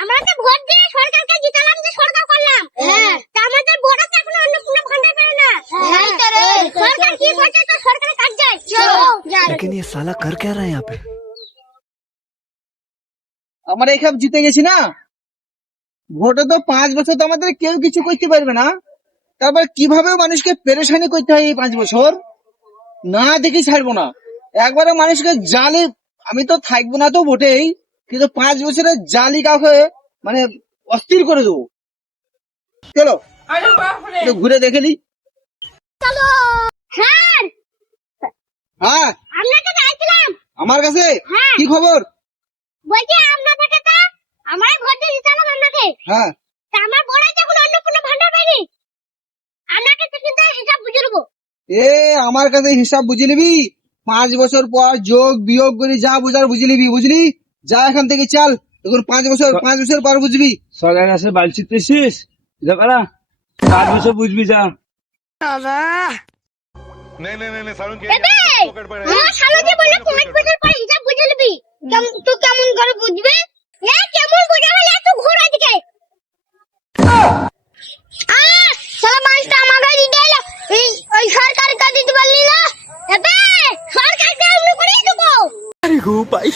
আমরা তো ভোট দিয়ে সরকারকে জিতালাম, যে সরকার করলাম, তা আমাদের ভোট আছে এখন অন্নপূর্ণা ভান্ডার পেরে না। সরকার কি করছে তো সরকারের কাজ যায়। लेकिन ये साला कर क्या रहा है यहाँ पे। আমরা এসব জিতে গেছি না, ভোটে তো 5 বছর তো আমাদের কেউ কিছু করতে পারবে না। তারপর কিভাবে মানুষকে পেরেশানি করতে হয় এই 5 বছর না দেখি ছাড়বো না। একবারে মানুষকে জালি, আমি তো থাকবো না তো ভোটেই, কিন্তু 5 বছরের জালি কাউকে মানে অস্থির করে দেবো। চলো একটু ঘুরে দেখে নি। হ্যাঁ, হ্যাঁ আপনাকে চাইছিলাম। আমার কাছে হ্যাঁ। কি খবর? বলছি আপনাকে তো আমার ভোট দিয়ে জিতালাম আপনাকে, হ্যাঁ তা আমার ভোট আছে এখন অন্নপূর্ণা ভান্ডার পাইনি। আপনাকে তো কিন্তু হিসাব বুঝে নেবো। এ আমার কাছে হিসাব বুঝে নিবি, 5 বছর পর যোগ বিয়োগ করে যা বুঝার বুঝে নিবি, বুঝলি? যা এখান থেকে চাল, এখন 5 বছর পর বুঝবি। সরকার কাছে বাল ছিটতেছিস করা 5 বছর বুঝবি যা। नहीं सारुण के এবে আমার শালাকে বলে 5 বছর পর হিসাব বুঝে নিবি। তুই কেমন করে বুঝবি? এ কেমন বুঝে হলে তুই ঘুর এদিকে। শালা মালটা আমাকে দিতে এলো, ওই সরকারকে দিতে পারলি না। এবে সরকারকে আমরা করে দেবো। अरे गो भाई